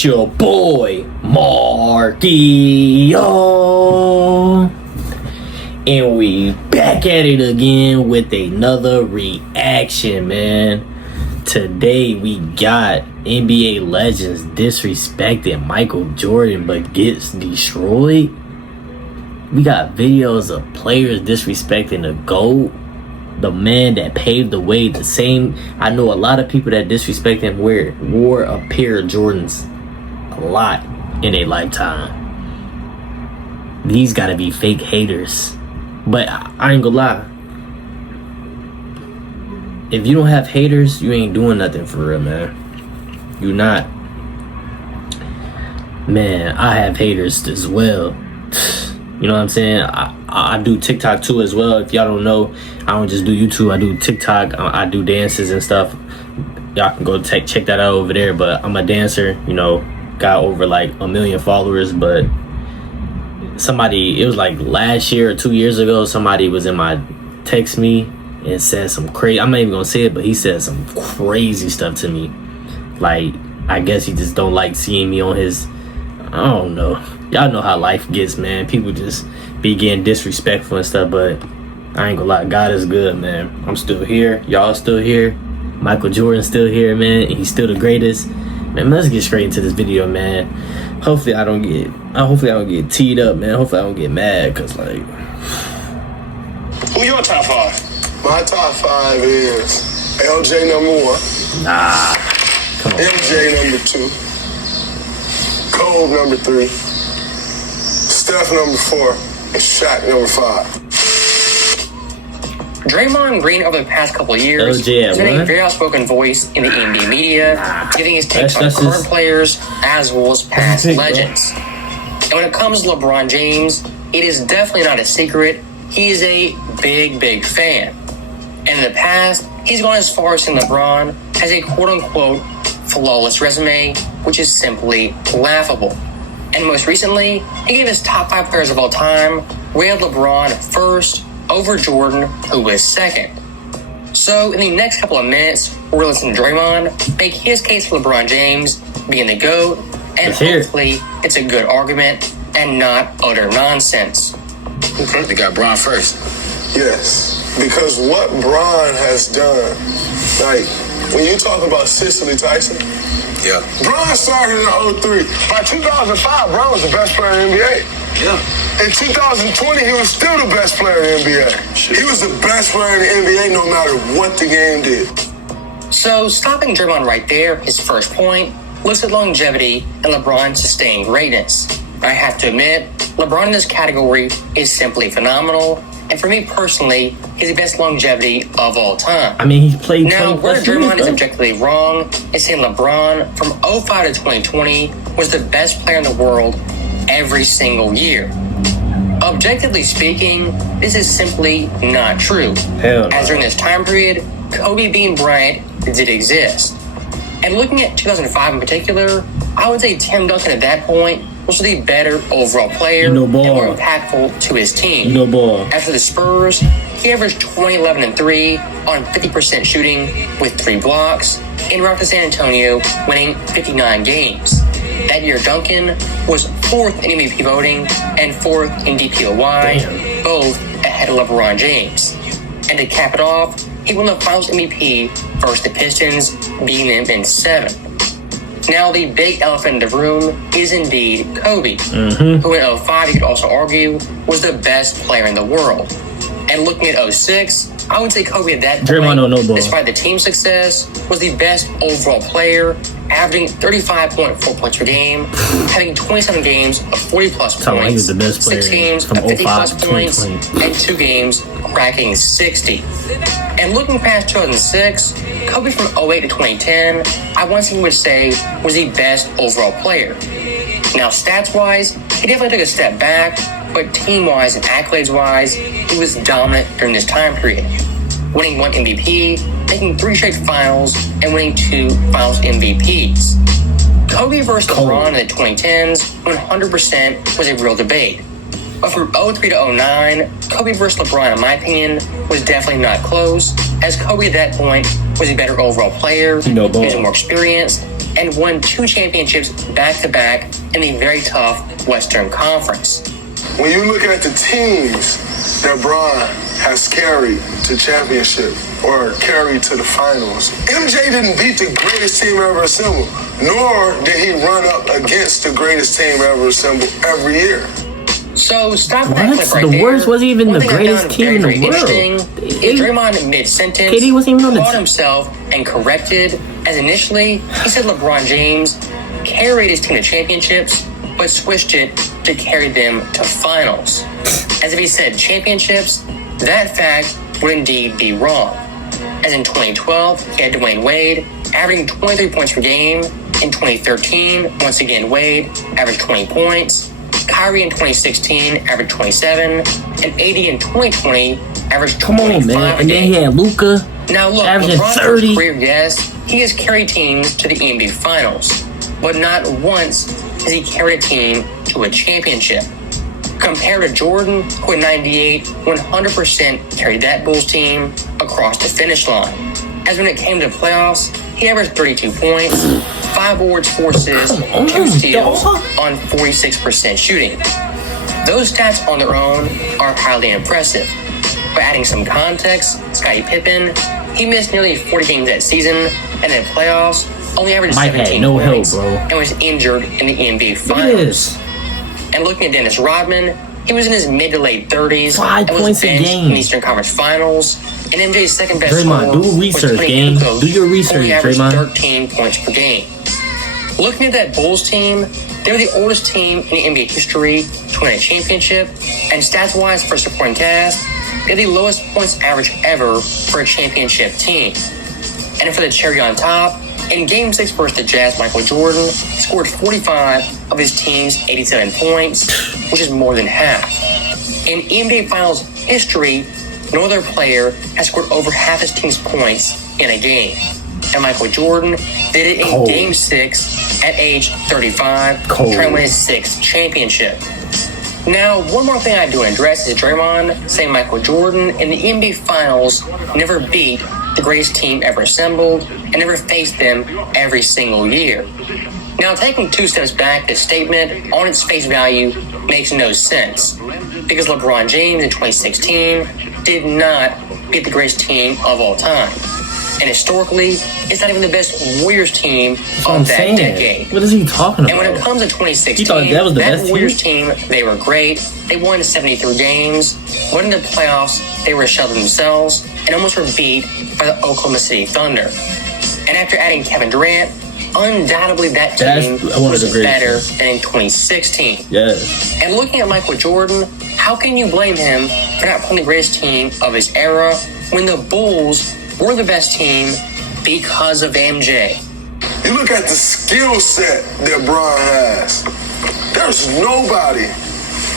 It's your boy Markio, and we back at it again with another reaction, man. Today we got NBA legends disrespecting Michael Jordan but gets destroyed. We got videos of players disrespecting the GOAT, the man that paved the way. The same, I know a lot of people that disrespect him wore a pair of Jordans a lot in a lifetime. These gotta be fake haters. But I ain't gonna lie, if you don't have haters, you ain't doing nothing for real, man. You not. Man, I have haters as well. You know what I'm saying? I do TikTok too as well. If y'all don't know, I don't just do YouTube. I do TikTok. I do dances and stuff. Y'all can go check that out over there. But I'm a dancer. You know, got over like 1 million followers. But somebody, it was like last year or 2 years ago, somebody was in my text me and said some crazy. I'm not even gonna say it, but he said some crazy stuff to me. Like, I guess he just don't like seeing me on his. I don't know. Y'all know how life gets, man. People just be getting disrespectful and stuff, but I ain't gonna lie, God is good, man. I'm still here. Y'all still here. Michael Jordan's still here, man. He's still the greatest. Man, let's get straight into this video, man. Hopefully I don't get teed up, man. Hopefully I don't get mad, cause like, who your top five? My top five is LJ number 1. Nah. Come on. MJ number 2. Kobe number 3. Steph number 4. And Shaq number 5. Draymond Green over the past couple of years has been a very outspoken voice in the NBA media, giving his takes on current players as well as past legends. And when it comes to LeBron James, it is definitely not a secret. He is a big fan. And in the past, he's gone as far as saying LeBron has a quote-unquote flawless resume, which is simply laughable. And most recently, he gave his top 5 players of all time, rated LeBron first over Jordan, who was second. So in the next couple of minutes, we're listening to Draymond make his case for LeBron James being the GOAT, and hopefully it's a good argument and not utter nonsense. Okay. They got Bron first. Yes, because what Bron has done, like, when you talk about Cicely Tyson, yeah, Bron started in 03. By 2005, Bron was the best player in the NBA. Yeah. In 2020, he was still the best player in the NBA. Shit. He was the best player in the NBA no matter what the game did. So stopping Draymond right there, his first point, looks at longevity and LeBron's sustained greatness. I have to admit, LeBron in this category is simply phenomenal. And for me personally, he's the best longevity of all time. I mean, he played. Now, where Draymond is objectively wrong is saying LeBron from 05 to 2020 was the best player in the world every single year. Objectively speaking, this is simply not true. As during this time period, Kobe Bean Bryant did exist. And looking at 2005 in particular, I would say Tim Duncan at that point was the better overall player and more impactful to his team. After the Spurs, he averaged 20, 11, and 3 on 50% shooting with 3 blocks, and rocked to San Antonio, winning 59 games. That year, Duncan was 4th in MVP voting and 4th in DPOY, both ahead of LeBron James. And to cap it off, he won the Finals MVP versus the Pistons, beating them in 7. Now, the big elephant in the room is indeed Kobe, who in 05, you could also argue, was the best player in the world. And looking at 06, I would say Kobe at that point, despite the team's success, was the best overall player, averaging 35.4 points per game, having 27 games of 40-plus points, 6 games of 50-plus points, and 2 games cracking 60. And looking past 2006, Kobe from 08 to 2010, I once again would say was the best overall player. Now, stats-wise, he definitely took a step back, but team-wise and accolades-wise, he was dominant during this time period. Winning 1 MVP, making 3 straight finals, and winning 2 finals MVPs. Kobe versus LeBron in the 2010s, 100% was a real debate. But from 03 to 09, Kobe versus LeBron, in my opinion, was definitely not close, as Kobe at that point was a better overall player, he was more experienced, and won 2 championships back-to-back in the very tough Western Conference. When you look at the teams that Bron has carried to championship or carried to the finals, MJ didn't beat the greatest team ever assembled, nor did he run up against the greatest team ever assembled every year. So stop that clip right The there. Warriors wasn't even One the thing I greatest found team in very, the very world. interesting is Draymond mid-sentence KD wasn't even on the caught team. himself and corrected, as initially he said LeBron James carried his team to championships, but switched it to carry them to finals. As if he said championships, that fact would indeed be wrong. As in 2012, he had Dwayne Wade averaging 23 points per game. In 2013, once again Wade averaged 20 points. Kyrie in 2016 averaged 27, and AD in 2020 averaged 25. Come on, man. And then he had Luka Now look, averaging LeBron's 30. career, yes, he has carried teams to the NBA Finals, but not once has he carried a team to a championship. Compared to Jordan, who in 98 100% carried that Bulls team across the finish line. As when it came to the playoffs, he averaged 32 points, 5 boards, 4 assists, 2 steals on 46% shooting. Those stats on their own are highly impressive. But adding some context, Scottie Pippen, he missed nearly 40 games that season, and in the playoffs, only averaged Mike had 17 no help, points, bro. and was injured in the NBA Look at Finals. this. And looking at Dennis Rodman, he was in his mid to late 30s 5 and was points a benched game. in the Eastern Conference Finals. And MJ's second best Draymond, scorer do was research, Tony gang. Kukoc, Do your who research, only averaged Draymond. 13 points per game. Looking at that Bulls team, they were the oldest team in the NBA history to win a championship, and stats-wise for supporting cast, they're the lowest points average ever for a championship team. And for the cherry on top, in Game 6 versus the Jazz, Michael Jordan scored 45 of his team's 87 points, which is more than half. In NBA Finals history, no other player has scored over half his team's points in a game. And Michael Jordan did it in Cold. Game 6 at age 35, Cold. trying to win his 6th championship. Now, one more thing I do address is Draymond saying Michael Jordan in the NBA Finals never beat the greatest team ever assembled and never faced them every single year. Now, taking 2 steps back, this statement on its face value makes no sense because LeBron James in 2016 did not beat the greatest team of all time. And historically, it's not even the best Warriors team of that decade. What is he talking about? And when it comes to 2016, He thought that was the best Warriors team, they were great. They won 73 games. But in the playoffs, they were shelled themselves and almost were beat by the Oklahoma City Thunder. And after adding Kevin Durant, undoubtedly that team was better than in 2016. Yes. And looking at Michael Jordan, how can you blame him for not playing the greatest team of his era when the Bulls were the best team because of MJ? You look at the skill set that Bron has. There's nobody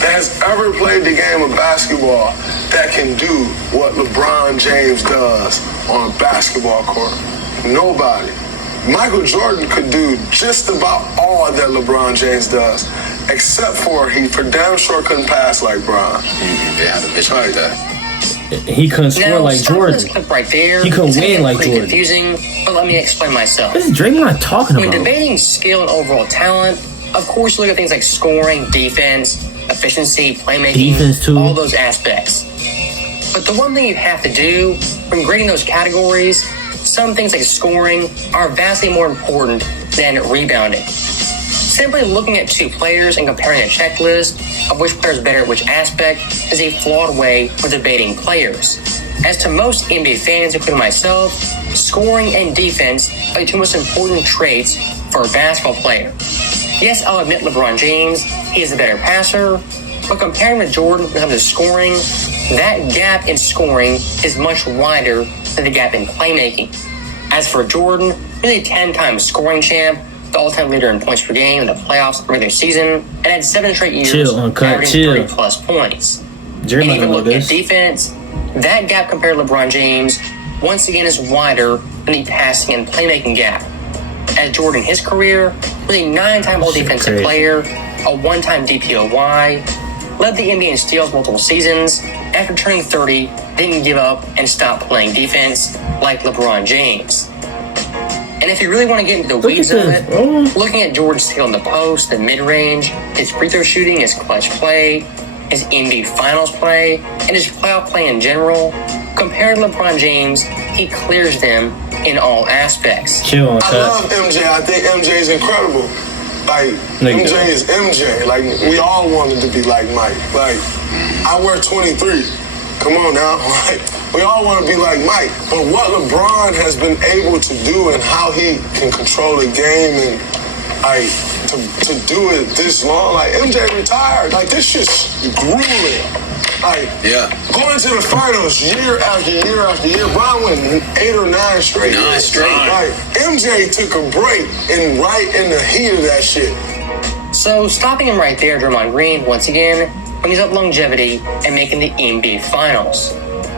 that has ever played the game of basketball that can do what LeBron James does on a basketball court. Nobody. Michael Jordan could do just about all that LeBron James does, except for he for damn sure couldn't pass like Bron. Yeah, the bitch like that. He couldn't score like Jordan. This clip right there, He couldn't it's win like pretty Jordan. confusing, but let me explain myself. What is Draymond talking When about? debating skill and overall talent, of course, you look at things like scoring, defense, efficiency, playmaking, Defense, too. all those aspects. But the one thing you have to do when grading those categories, some things like scoring are vastly more important than rebounding. Simply looking at 2 players and comparing a checklist of which player is better at which aspect is a flawed way of debating players. As to most NBA fans, including myself, scoring and defense are the 2 most important traits for a basketball player. Yes, I'll admit LeBron James, he is a better passer, but comparing with Jordan when it comes to scoring, that gap in scoring is much wider than the gap in playmaking. As for Jordan, he's a 10-time scoring champ, the all-time leader in points per game in the playoffs, regular season, and had 7 straight years averaging 30-plus points. And even looking at defense, that gap compared to LeBron James once again is wider than the passing and playmaking gap. As Jordan in his career was a 9-time all-defensive player, a 1-time DPOY, led the NBA in steals multiple seasons. After turning 30, didn't give up and stopped playing defense like LeBron James. And if you really want to get into the weeds of it, looking at Jordan's skill in the post, the mid-range, his free throw shooting, his clutch play, his NBA Finals play, and his playoff play in general, compared to LeBron James, he clears them in all aspects. I love MJ. I think MJ is incredible. Like, MJ is MJ. Like, we all wanted to be like Mike. Like, I wear 23. Come on now. Like, we all want to be like Mike. But what LeBron has been able to do and how he can control the game and, like, to do it this long, like, MJ retired. Like, this shit's grueling. Like, going to the finals year after year after year. Bron went 8 or 9 straight. 9 straight. Like, MJ took a break and right in the heat of that shit. So, stopping him right there, Draymond Green, once again, when he's up longevity and making the NBA Finals,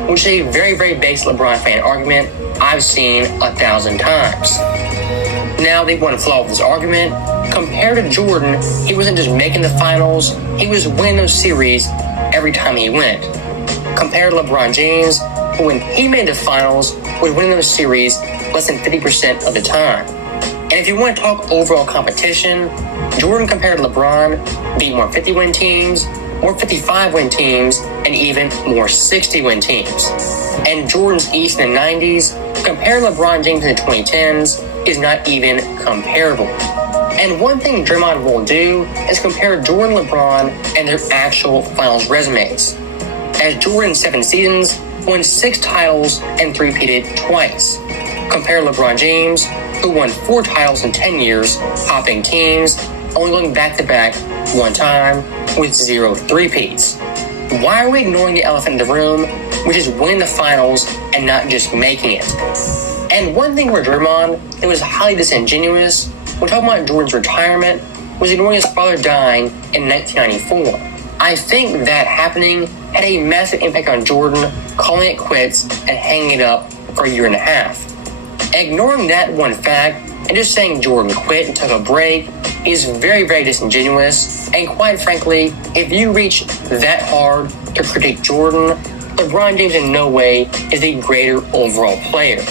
which is a very, very basic LeBron fan argument I've seen 1,000 times. Now, the one flaw with this argument, compared to Jordan, he wasn't just making the finals, he was winning those series every time he went. Compared to LeBron James, who when he made the finals, was winning those series less than 50% of the time. And if you want to talk overall competition, Jordan compared to LeBron beat more 50-win teams, more 55-win teams, and even more 60-win teams. And Jordan's East in the 90s, compared to LeBron James in the 2010s, is not even comparable. And one thing Draymond will do is compare Jordan and LeBron and their actual finals resumes. As Jordan in 7 seasons won 6 titles and three-peated twice. Compare LeBron James, who won 4 titles in 10 years, hopping teams, only going back-to-back 1 time with 0 three-peats. Why are we ignoring the elephant in the room, which is winning the finals and not just making it? And one thing for Draymond that was highly disingenuous when talking about Jordan's retirement was ignoring his father dying in 1994. I think that happening had a massive impact on Jordan, calling it quits and hanging it up for a year and a half. Ignoring that one fact and just saying Jordan quit and took a break is very, very disingenuous. And quite frankly, if you reach that hard to critique Jordan, LeBron James in no way is a greater overall player.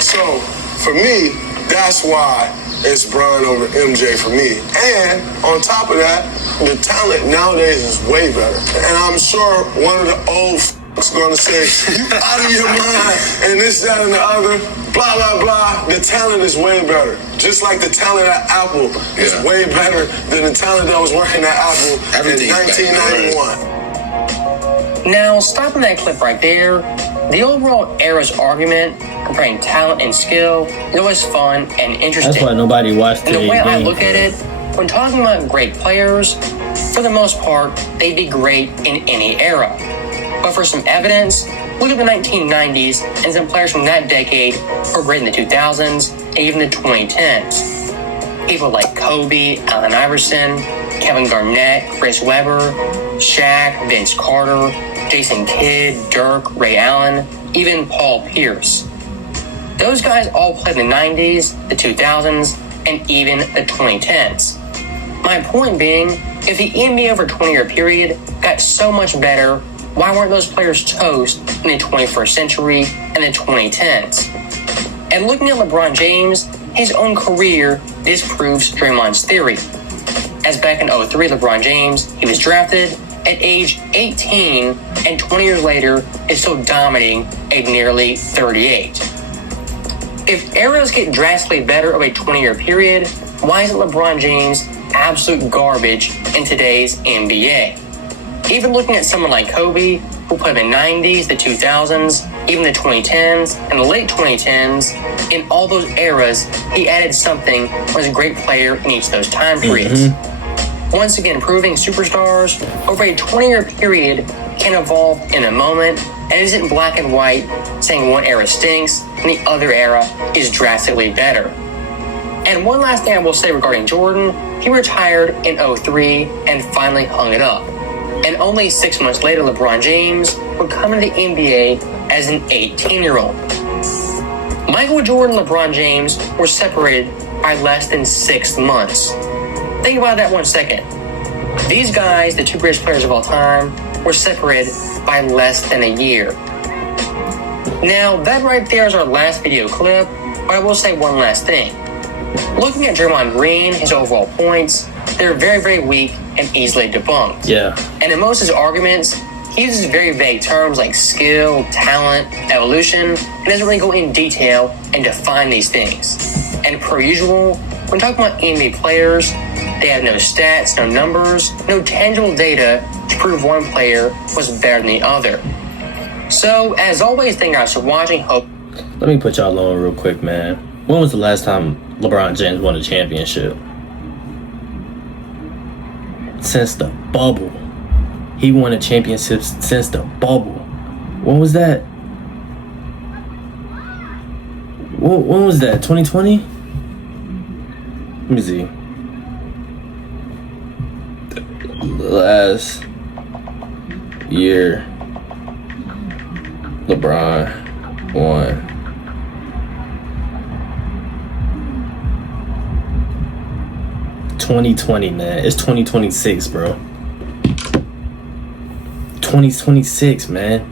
So, for me, that's why it's Bron over MJ for me. And on top of that, the talent nowadays is way better. And I'm sure one of the old f***s gonna say, you out of your mind, and this, that, and the other, blah, blah, blah. The talent is way better. Just like the talent at Apple is way better than the talent that was working at Apple in 1991. Now, stopping that clip right there, the overall era's argument comparing talent and skill is always fun and interesting. That's why nobody watched it. And the way I look at it, when talking about great players, for the most part, they'd be great in any era. But for some evidence, look at the 1990s and some players from that decade who were great in the 2000s and even the 2010s. People like Kobe, Allen Iverson, Kevin Garnett, Chris Webber, Shaq, Vince Carter, Jason Kidd, Dirk, Ray Allen, even Paul Pierce. Those guys all played in the 90s, the 2000s, and even the 2010s. My point being, if the NBA over a 20-year period got so much better, why weren't those players toast in the 21st century and the 2010s? And looking at LeBron James, his own career disproves Draymond's theory. As back in 2003, LeBron James, he was drafted at age 18, and 20 years later is still dominating at nearly 38. If eras get drastically better over a 20-year period, why isn't LeBron James absolute garbage in today's NBA? Even looking at someone like Kobe, who played in the 90s, the 2000s, even the 2010s, and the late 2010s, in all those eras, he added something and was a great player in each of those time periods. Once again, proving superstars over a 20-year period can evolve in a moment and isn't black and white, saying one era stinks and the other era is drastically better. And one last thing I will say regarding Jordan, he retired in 2003 and finally hung it up. And only 6 months later, LeBron James would come into the NBA as an 18-year-old. Michael Jordan and LeBron James were separated by less than 6 months. Think about that 1 second. These guys, the 2 greatest players of all time, were separated by less than a year. Now, that right there is our last video clip. But I will say one last thing. Looking at Draymond Green, his overall points, they're very, very weak and easily debunked. Yeah. And in most of his arguments, he uses very vague terms like skill, talent, evolution, and doesn't really go in detail and define these things. And per usual, when talking about NBA players, they have no stats, no numbers, no tangible data to prove one player was better than the other. So, as always, thank you guys for watching. Hope. Let me put y'all on real quick, man. When was the last time LeBron James won a championship? Since the bubble. He won a championship since the bubble. When was that? When was that? 2020? Let me see. Last year LeBron won. $2020, man. It's 2026, bro. 2026, man.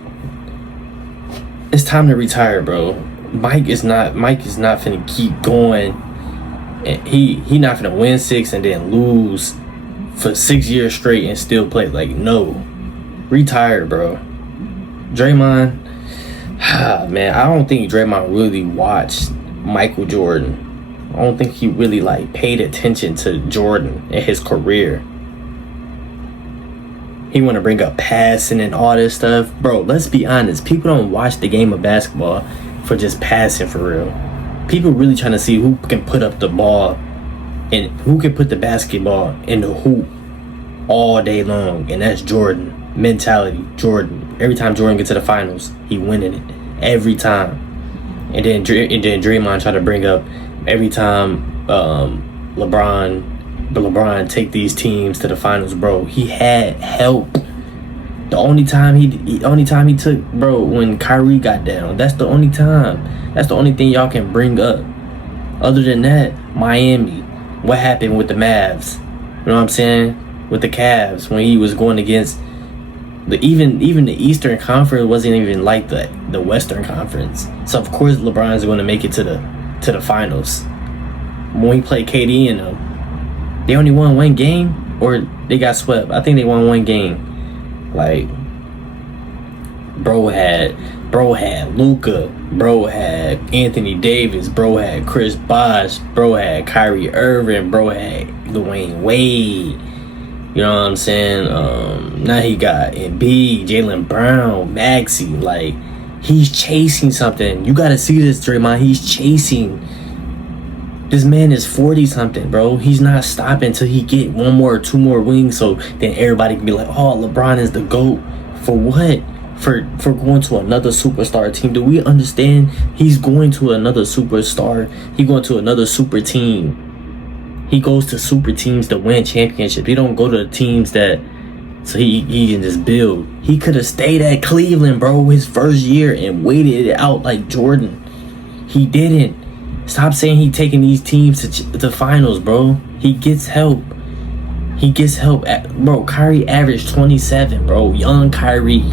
It's time to retire, bro. Mike is not finna keep going. And he not finna win 6 and then lose for 6 years straight and still play. Like, no. Retire, bro. Draymond, man, I don't think Draymond really watched Michael Jordan. I don't think he really like paid attention to Jordan and his career. He want to bring up passing and all this stuff. Bro, let's be honest. People don't watch the game of basketball for just passing for real. People really trying to see who can put up the ball and who can put the basketball in the hoop all day long. And that's Jordan. Mentality, Jordan. Every time Jordan gets to the finals, he winning it. Every time. And then Draymond try to bring up every time LeBron take these teams to the finals, bro. He had help. The only time he took, bro, when Kyrie got down. That's the only time. That's the only thing y'all can bring up. Other than that, Miami. What happened with the Mavs? You know what I'm saying? With the Cavs when he was going against even the Eastern Conference wasn't even like the Western Conference. So of course LeBron's going to make it to the finals. When he played KD and them, they only won one game or they got swept. I think they won one game. Like, bro had Luka, bro had Anthony Davis, bro had Chris Bosh, bro had Kyrie Irving, bro had Dwayne Wade. You know what I'm saying? Now he got Embiid, Jaylen Brown, Maxey. Like, he's chasing something. You gotta see this, Draymond. He's chasing. This man is 40-something, bro. He's not stopping till he get one more or two more wings, so then everybody can be like, oh, LeBron is the GOAT. For what? For going to another superstar team. Do we understand? He's going to another superstar. He's going to another super team. He goes to super teams to win championships. He don't go to teams that so he can just build. He could have stayed at Cleveland, bro, his first year and waited it out like Jordan. He didn't. Stop saying he taking these teams to finals, bro. He gets help. He gets help. Bro, Kyrie averaged 27, bro. Young Kyrie.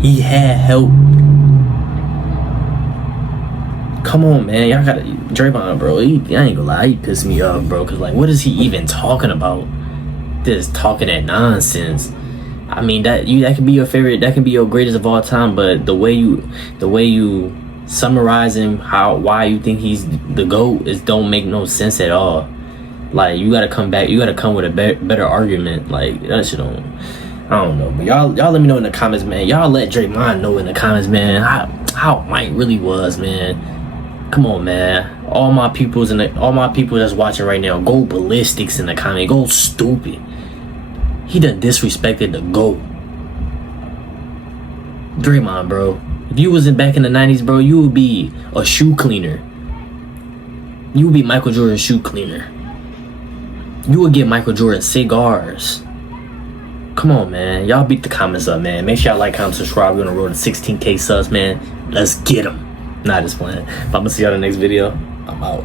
He had help. Come on, man. Y'all gotta... Draymond, bro. I ain't gonna lie. He pissed me off, bro. Because, like, what is he even talking about? Just talking that nonsense. I mean, that can be your favorite. That can be your greatest of all time. But the way you summarizing why you think he's the GOAT don't make no sense at all. Like, you gotta come back. You gotta come with a better argument. Like, that shit don't... I don't know. But y'all let me know in the comments, man. Y'all let Draymond know in the comments, man, how Mike really was, man. Come on, man. All my people that's watching right now, go ballistics in the comment. Go stupid. He done disrespected the GOAT. Draymond, bro. If you wasn't back in the 90s, bro, you would be a shoe cleaner. You would be Michael Jordan's shoe cleaner. You would get Michael Jordan cigars. Come on, man. Y'all beat the comments up, man. Make sure y'all like, comment, subscribe. We're on the road to 16K subs, man. Let's get them. Nah, just playing. But I'm gonna see y'all in the next video. I'm out.